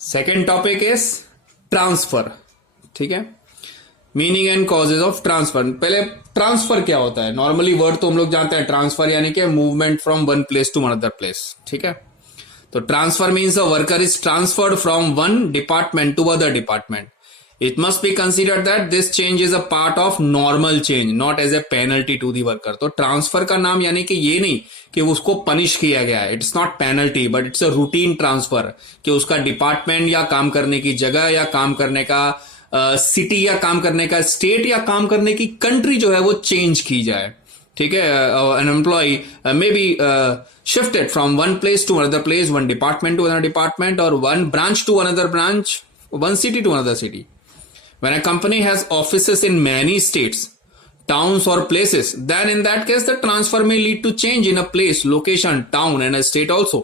Second topic is transfer. ठीक है, meaning and causes of transfer. पहले ट्रांसफर क्या होता है? नॉर्मली वर्ड तो हम लोग जानते हैं, ट्रांसफर यानी कि movement from one place to another place. ठीक है, तो transfer means a worker is transferred from one department to other department. It must be considered that this change is a part of normal change, not as a penalty to the worker. तो transfer का नाम यानी कि ये नहीं कि उसको punish किया गया है. It's not penalty but it's a routine transfer, कि उसका डिपार्टमेंट या काम करने की जगह या काम करने का सिटी या काम करने का स्टेट या काम करने की कंट्री जो है वो चेंज की जाए. ठीक है, an employ may be shifted from one place to another place, one department to another department, और one branch to another branch, one city to another city. When a company has offices in many states, towns or places, then in that case the transfer may lead to change in a place, location, town and a state also.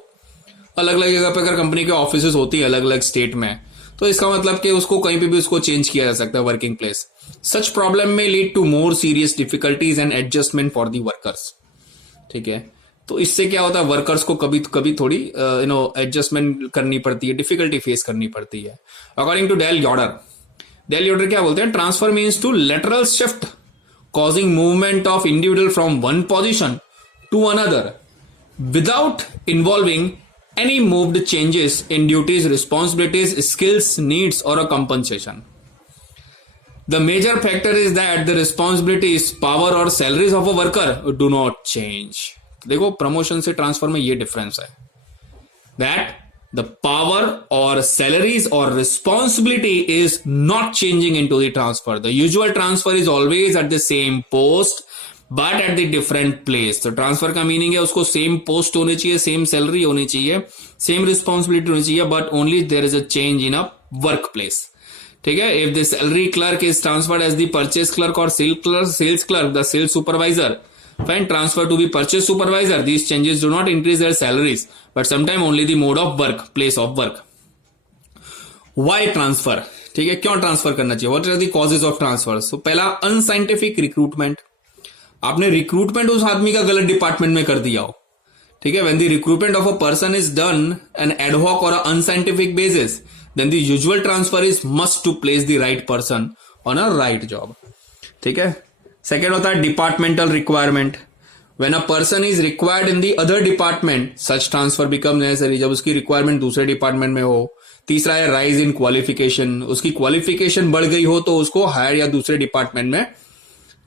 अलग अलग जगह पे अगर company के offices होती है अलग अलग स्टेट में, तो इसका मतलब कि उसको कहीं पे भी उसको चेंज किया जा सकता है working place. Such problem may lead to more serious difficulties and adjustment for the workers. ठीक है, तो इससे क्या होता है, वर्कर्स को कभी कभी थोड़ी एडजस्टमेंट करनी पड़ती है, डिफिकल्टी फेस करनी पड़ती है. According to Dale Yoder, Dale Yoder क्या बोलते हैं? Transfer means to lateral shift causing movement of individual from one position to another without involving any moved changes in duties, responsibilities, skills, needs or a compensation. The major factor is that the responsibilities, power or salaries of a worker do not change. देखो promotion से transfer में ये difference है, that the power or salaries or responsibility is not changing into the transfer. The usual transfer is always at the same post but at the different place. तो transfer का meaning है उसको same post होनी चाहिए, same salary होनी चाहिए, same responsibility होनी चाहिए, but only there is a change in a work place. ठीक है, if the salary clerk is transferred as the purchase clerk और sales clerk, the sales supervisor, fine, transfer to be purchase supervisor, these changes do not increase their salaries but sometime only the mode of work, place of work. Why transfer? ठीक है, क्यों transfer करना चाहिए? What are the causes of transfer? सो पहला, unscientific recruitment. आपने recruitment उस आदमी का गलत डिपार्टमेंट में कर दिया हो. ठीक है, when the recruitment of a person is done an ad hoc और unscientific basis, then the usual transfer is must to place the right person on a right job. ठीक है, सेकेंड होता है departmental requirement. When a person is required in the other department, such transfer become necessary, जब उसकी requirement दूसरे department में हो. तीसरा है राइज इन क्वालिफिकेशन, उसकी क्वालिफिकेशन बढ़ गई हो तो उसको हायर या दूसरे डिपार्टमेंट में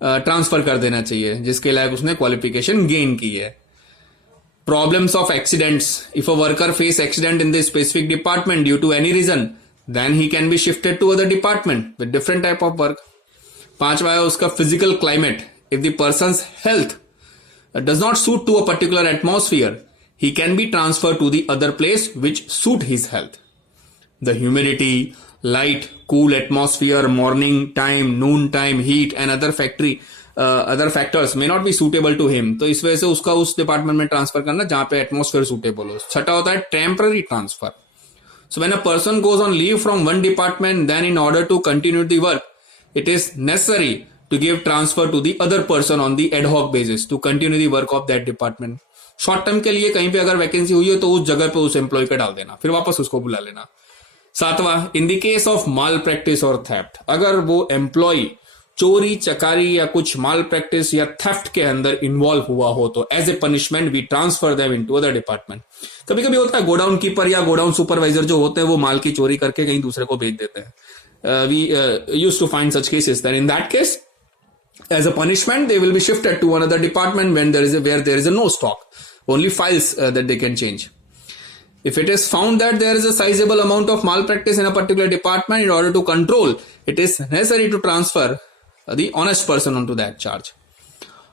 ट्रांसफर कर देना चाहिए जिसके लायक उसने क्वालिफिकेशन गेन की है. Problems of accidents, if a worker face accident in the specific department due to any reason, then he can be shifted to other department with different type of work. पांचवा है उसका physical climate. If the person's health does not suit to a particular atmosphere, he can be transfer to the other place which suit his health. The humidity, light, cool atmosphere, morning time, noon time, heat and other factors may not be suitable to him. तो इस वजह से उसका उस department में transfer करना जहां पे एटमोस्फेयर सुटेबल हो. छठा होता है temporary transfer. So when a person goes on leave from one department, then in order to continue the work, it is necessary to give transfer to the other person on the ad hoc basis to continue the work of that department. Short term के लिए कहीं पे अगर vacancy हुई है तो उस जगह पे उस एम्प्लॉय का डाल देना, फिर वापस उसको बुला लेना. सातवां, in the case of mall practice और थेफ्ट, अगर वो एम्प्लॉय चोरी चकारी या कुछ माल प्रैक्टिस या थेफ्ट के अंदर इन्वॉल्व हुआ हो तो as a punishment we transfer them into other department. कभी कभी होता है गोडाउन कीपर या गोडाउन सुपरवाइजर जो होते हैं वो माल की चोरी करके कहीं दूसरे को बेच देते हैं. We used to find such cases. Then in that case as a punishment they will be shifted to another department when where there is a no stock, only files that they can change. If it is found that there is a sizable amount of malpractice in a particular department, in order to control, it is necessary to transfer the honest person onto that charge.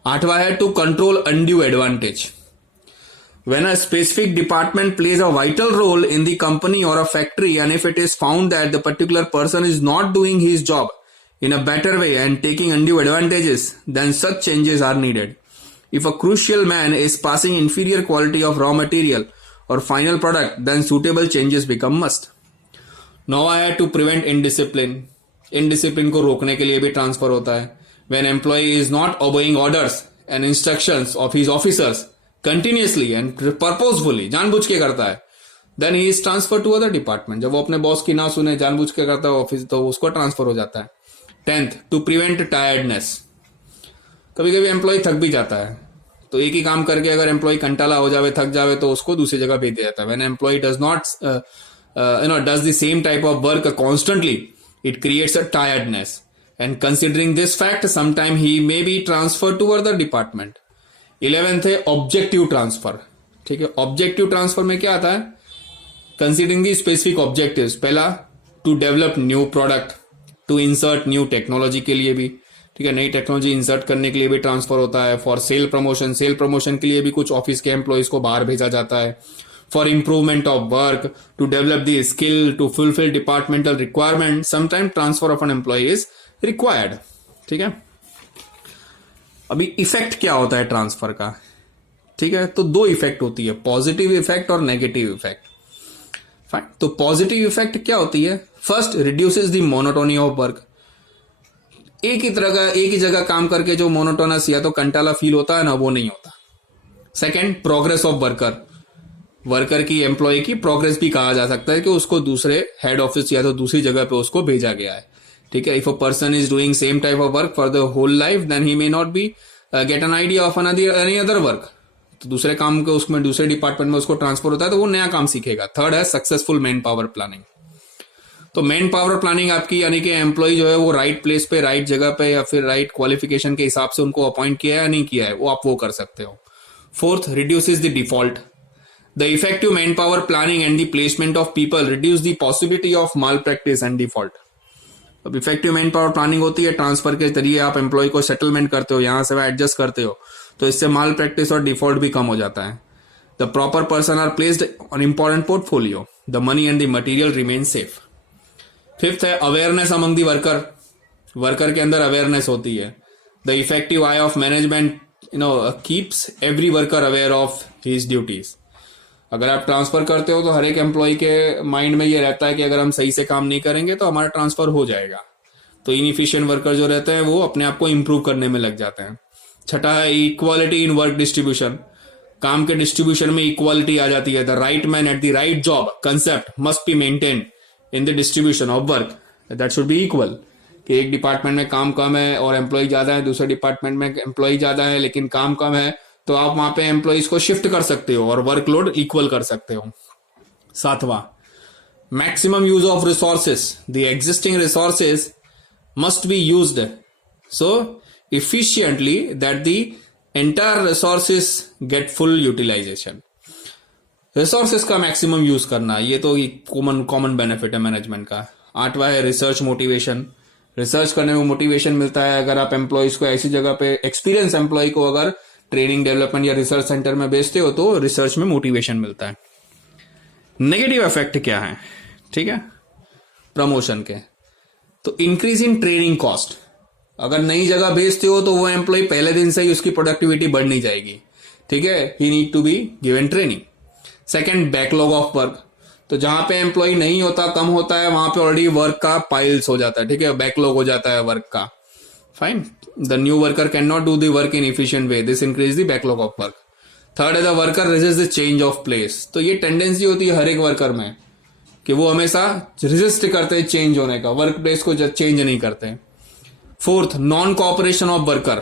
आठवां है to control undue advantage. When a specific department plays a vital role in the company or a factory, and if it is found that the particular person is not doing his job in a better way and taking undue advantages, then such changes are needed. If a crucial man is passing inferior quality of raw material or final product, then suitable changes become must. Now I have to prevent indiscipline. Indiscipline को रोकने के लिए भी transfer होता है. When employee is not obeying orders and instructions of his officers continuously and purposefully, जानबूझ के करता है, then he is transfer to other department. जब वो अपने बॉस की ना सुने, जानबूझ के करता है ऑफिस, तो उसको ट्रांसफर हो जाता है। 10th, to prevent tiredness. कभी कभी एम्प्लॉय थक भी जाता है, तो एक ही काम करके अगर एम्प्लॉय कंटाला हो जावे, थक जावे, तो उसको दूसरी जगह भेज दिया जाता है। When employ does not does the same type of work constantly, it creates a tiredness, and considering this fact sometime he may be transfer to other department. 11th है ऑब्जेक्टिव ट्रांसफर। ठीक है, ऑब्जेक्टिव ट्रांसफर में क्या आता है? Considering the specific objectives. पहला, to develop new product, to insert new technology के लिए भी, ठीक है, नई टेक्नोलॉजी इंसर्ट करने के लिए भी ट्रांसफर होता है। For sale promotion, sale promotion के लिए भी कुछ ऑफिस के एम्प्लॉयज को बाहर भेजा जाता है। For improvement of work, to develop the skill, to fulfil departmental requirement, sometime transfer of an employ is required. ठीक है, अभी इफेक्ट क्या होता है ट्रांसफर का? ठीक है, तो दो इफेक्ट होती है, पॉजिटिव इफेक्ट और नेगेटिव इफेक्ट। फाइन, तो पॉजिटिव इफेक्ट क्या होती है? First, reduces the monotony of work. एक ही जगह काम करके जो मोनोटोनस या तो कंटाला फील होता है ना, वो नहीं होता। सेकंड, प्रोग्रेस ऑफ वर्कर की, एम्प्लॉय की प्रोग्रेस भी कहा जा सकता है कि उसको दूसरे हेड ऑफिस या तो दूसरी जगह पे उसको भेजा गया है। ठीक है, if a person is doing same type of work for the whole life, then he may not be get an idea of any other work. तो दूसरे काम के उसमें, दूसरे डिपार्टमेंट में उसको ट्रांसफर होता है तो वो नया काम सीखेगा। थर्ड है सक्सेसफुल मैन पावर प्लानिंग। तो मैन पावर प्लानिंग आपकी, यानी कि एम्प्लॉय जो है वो राइट प्लेस पे, राइट जगह पे, या फिर राइट क्वालिफिकेशन के हिसाब से उनको अपॉइंट किया है या नहीं किया है, वो आप वो कर सकते हो। Fourth, reduces the default. The effective man power planning and the placement of people reduce the possibility of mall practice and default. अब इफेक्टिव मैन पावर प्लानिंग होती है, ट्रांसफर के जरिए आप एम्प्लॉय को सेटलमेंट करते हो, यहां से वह एडजस्ट करते हो, तो इससे माल प्रैक्टिस और डिफॉल्ट भी कम हो जाता है। The proper person are placed on important portfolio, the money and the material remain safe. Fifth है अवेयरनेस अमंग दी वर्कर के अंदर अवेयरनेस होती है। The effective eye of management keeps every worker aware of his duties. अगर आप transfer करते हो तो हर एक एम्प्लॉय के माइंड में ये रहता है कि अगर हम सही से काम नहीं करेंगे तो हमारा ट्रांसफर हो जाएगा। तो इनएफिशिएंट वर्कर जो रहते हैं वो अपने आप को इंप्रूव करने में लग जाते हैं। छठा है इक्वालिटी इन वर्क डिस्ट्रीब्यूशन। काम के डिस्ट्रीब्यूशन में इक्वालिटी आ जाती है। The right man at the right job concept must be maintain in the distribution of work, that should be equal. कि एक डिपार्टमेंट में काम कम है और एम्प्लॉय ज्यादा है, दूसरे डिपार्टमेंट में एम्प्लॉय ज्यादा है लेकिन काम कम है, तो आप वहां पे एम्प्लॉयज को शिफ्ट कर सकते हो और वर्कलोड इक्वल कर सकते हो। सातवां, maximum use of resources. The existing resources must be used so efficiently that the entire resources get full utilization। Resources का मैक्सिमम यूज करना, ये तो कॉमन बेनिफिट है मैनेजमेंट का। आठवां है रिसर्च मोटिवेशन। रिसर्च करने में मोटिवेशन मिलता है अगर आप एम्प्लॉयज को ऐसी जगह पे, एक्सपीरियंस एम्प्लॉय को अगर ट्रेनिंग डेवलपमेंट या रिसर्च सेंटर में भेजते हो तो रिसर्च में मोटिवेशन मिलता है। नेगेटिव इफेक्ट क्या है? ठीक है, प्रमोशन के, तो इंक्रीज इन ट्रेनिंग कॉस्ट। अगर नई जगह भेजते हो तो वो एम्प्लॉय पहले दिन से ही उसकी प्रोडक्टिविटी बढ़ नहीं जाएगी। ठीक है, he need to be given training. Second, backlog of work. तो जहां पे एम्प्लॉय नहीं होता, कम होता है, वहां पे ऑलरेडी वर्क का पाइल्स हो जाता है। ठीक है, बैकलॉग हो जाता है वर्क का। Fine, the new worker can not do the work in efficient way, this increase the backlog of work. Third है the worker resist the change of place. तो ये टेंडेंसी होती है हर एक वर्कर में कि वो हमेशा रेजिस्ट करते हैं चेंज होने का, वर्क प्लेस को चेंज नहीं करते। Fourth, non-cooperation of worker.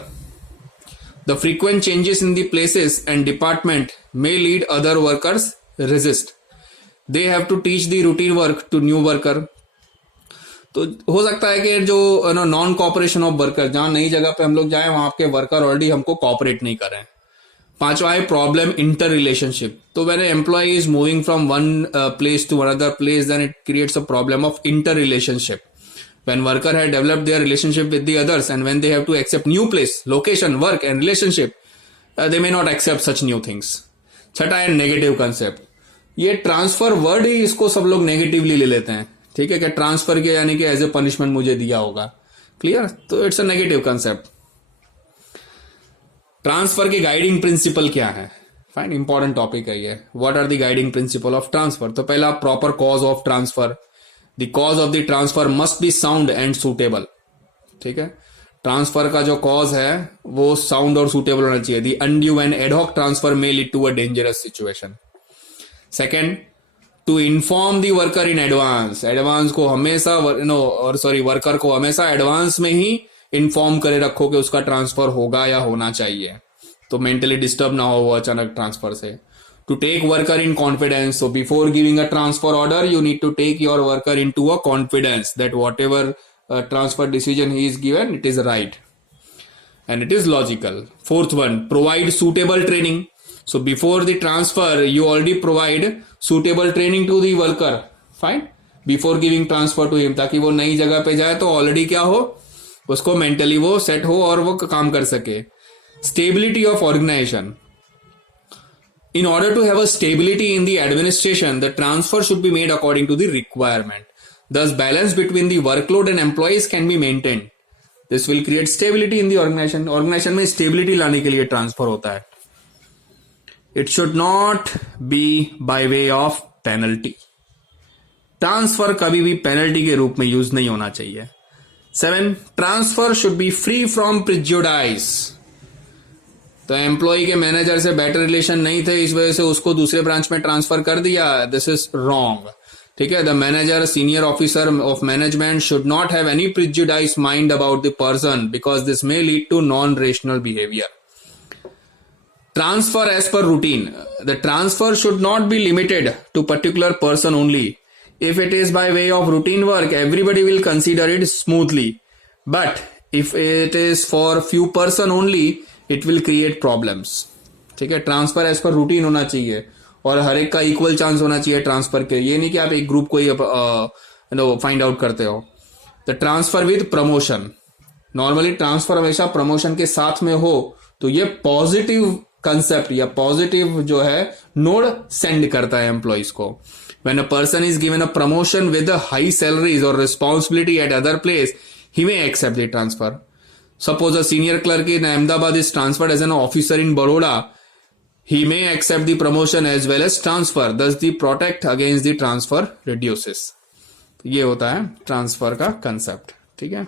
The frequent changes in the places and department may lead other workers resist. They have to teach the routine work to new worker. तो हो सकता है कि जो नॉन कॉपरेशन ऑफ वर्कर, जहां नई जगह पे हम लोग जाए वहां के वर्कर ऑलरेडी हमको कॉपरेट नहीं कर रहे हैं। पांचवा है प्रॉब्लम इंटर रिलेशनशिप। तो when employ is moving from one place to another place, then it creates a problem of inter relationship. When worker had developed their relationship with the others and when they have to accept new place, location, work and relationship, they may not accept such new things. छठा है negative concept. ये transfer word ही इसको सब लोग negatively ले लेते हैं। ठीक है, कि ट्रांसफर के यानी कि एज ए पनिशमेंट मुझे दिया होगा। क्लियर, तो it's a negative concept. Transfer के गाइडिंग प्रिंसिपल क्या है? फाइन, इंपॉर्टेंट टॉपिक है ये। What are the guiding principle of transfer? तो पहला, proper cause of transfer. The cause of the transfer must be sound and suitable। ठीक है, transfer का जो कॉज है वो साउंड और सुटेबल होना चाहिए। The undue and ad hoc transfer may lead to a dangerous situation। Second, to inform the worker in advance, advance को हमेशा वर्कर को हमेशा एडवांस में ही इन्फॉर्म करे रखो कि उसका ट्रांसफर होगा या होना चाहिए, तो मेंटली डिस्टर्ब ना हो वो अचानक ट्रांसफर से. To take worker in confidence, so before giving a transfer order you need to take your worker in to a confidence that whatever transfer decision he is given it is right and it is logical. Fourth one, provide suitable training. So before the transfer you already provide suitable training to the worker. Fine. Before giving transfer to him, ताकि वो नई जगह पे जाए तो already क्या हो, उसको मेंटली वो सेट हो और वो काम कर सके. Stability of organization. In order to have a stability in the administration, the transfer should be made according to the requirement. Thus, balance between the workload and employees can be maintained. This will create stability in the organization. Organization में stability लाने के लिए transfer होता है. It should not be by way of penalty. Transfer कभी भी penalty के रूप में यूज नहीं होना चाहिए. 7. Transfer should be free from prejudice. तो एम्प्लॉय के मैनेजर से बेटर रिलेशन नहीं थे, इस वजह से उसको दूसरे ब्रांच में ट्रांसफर कर दिया. This is wrong. ठीक है. The manager, senior officer of management should not have any prejudice mind about the person because this may lead to non rational behaviour. Transfer as per routine. The transfer should not be limited to particular person only. If it is by way of routine work, everybody will consider it smoothly. But if it is for few person only, it will create problems. ठीक है. Transfer as per routine होना चाहिए और हर एक का equal chance होना चाहिए transfer के. ये नहीं कि आप एक ग्रुप को ही फाइंड आउट करते हो. The transfer with promotion. Normally transfer हमेशा प्रमोशन के साथ में हो तो ये पॉजिटिव कंसेप्ट या पॉजिटिव जो है नोड सेंड करता है एम्प्लॉइज को. When a person is given a promotion with a high salaries or responsibility at other place, he may accept the transfer. Suppose a senior clerk in Ahmedabad is transferred as an officer in Baroda, he may accept the promotion as well as transfer. Thus, the protect against the transfer reduces. ये होता है transfer का concept. ठीक है.